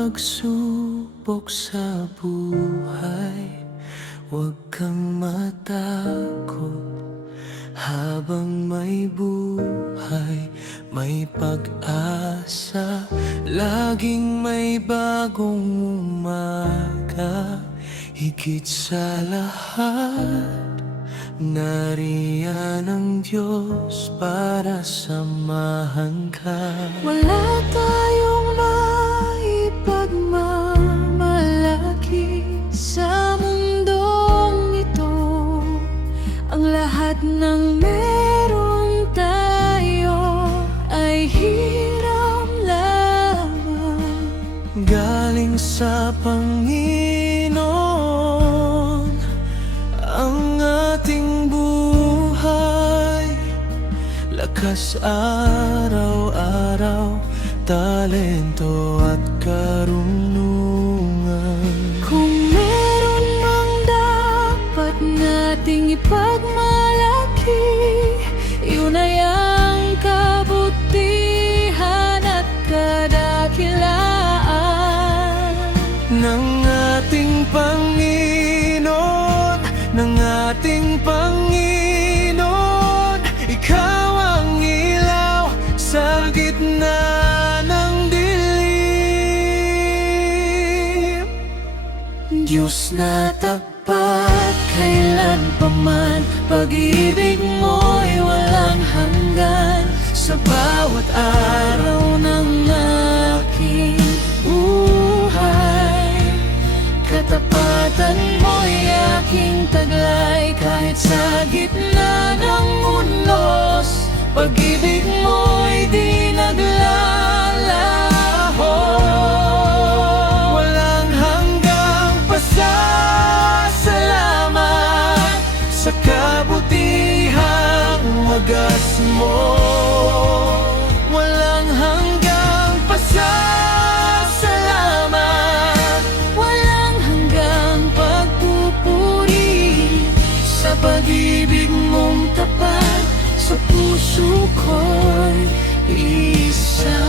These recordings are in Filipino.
pagsubok sa buhay, huwag kang matakot. Habang may buhay, may pag-asa. Laging may bagong umaga. Higit sa lahat, nariyan ang Diyos para samahan ka. Wala tayong maipagmamalaki sa mundong ito. Ang lahat ng meron tayo ay hiram lamang, galing sa Panginoon. Ang ating buhay, lakas araw-araw, talento at karunungan. Kung meron mang dapat nating ipagmalaki, yun ay ang kabutihan at kadakilaan ng ating Panginoon, ng ating Panginoon. Ikaw ang ilaw sa gitna ng dilim. Diyos na tapat, kailan pa man, pag-ibig mo'y walang hanggan. Sa bawat araw ng aking buhay, katapatan mo'y aking taglay. Kahit sa gitna ng unos, pag-ibig mo'y di naglalaho. Walang hanggang pasasalamat sa kabutihang wagas mo. Walang hanggang pasasalamat, walang hanggang pagpupuri sa pag-ibig mong tapat sa puso ko'y isa.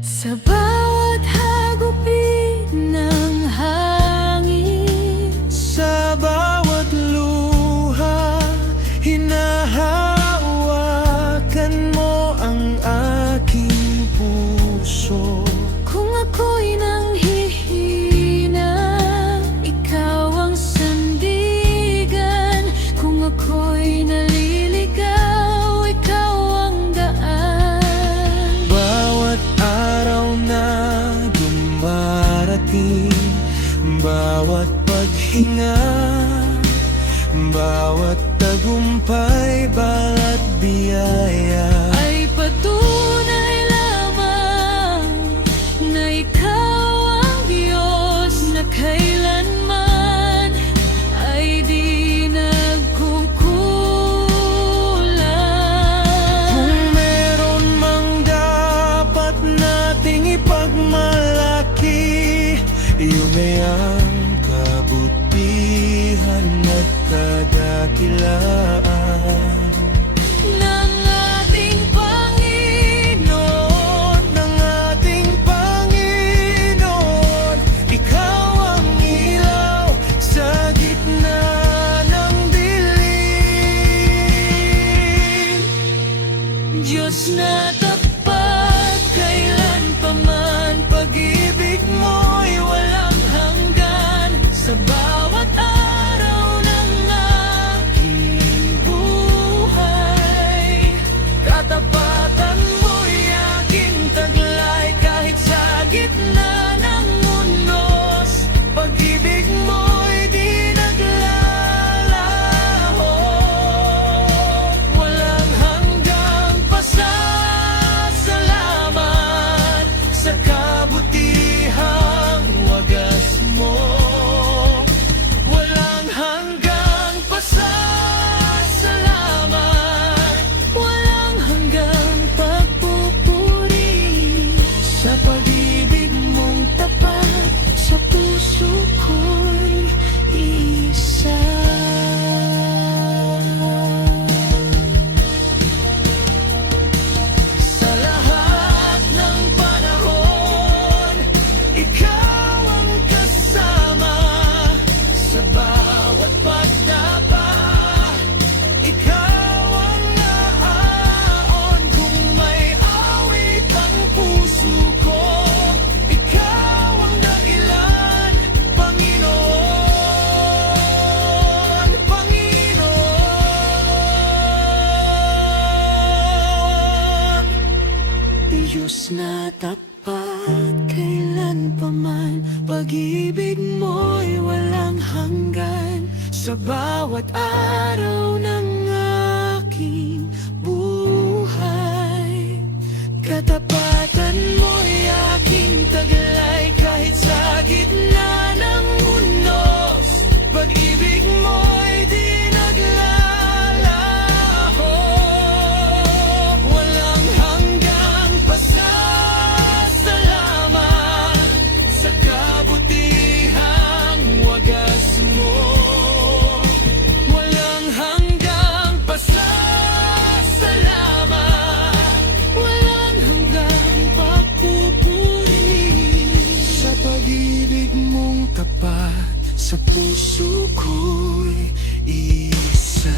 Sa bawat hagupit ng hangin, sa bawat luha, hinahawakan mo ang aking puso. Kung ako'y nanghihina, ikaw ang sandigan. Kung ako'y naliligaw, ikaw ang daan. Bawat araw na dumarating, bawat paghinga, bawat tagumpay, bawat biyaya ay patunay lamang na ikaw ang Diyos na kailanman ay di nagkukulang. Kung meron mang dapat nating ipagmalaki, yun ay ang kabutihan at kadakilaan ng ating Panginoon, ng ating Panginoon. Ikaw ang ilaw sa gitna ng dilim. Diyos na tapat, kailan pa man, pag-ibig mo'y walang hanggan. Sa bawat araw ng aking tapat kailan pa man, pag-ibig mo'y walang hanggan. Sa bawat araw ng aking buhay, katapatan mo'y aking taglay. Kahit sa gitna ng unos, pag-ibig mo'y di naglalaho. Walang hanggang pasasalamat sa kabutihang wagas mo. Walang hanggang pasasalamat, walang hanggang pagpupuri sa pag-ibig mong tapat sa puso ko'y isa.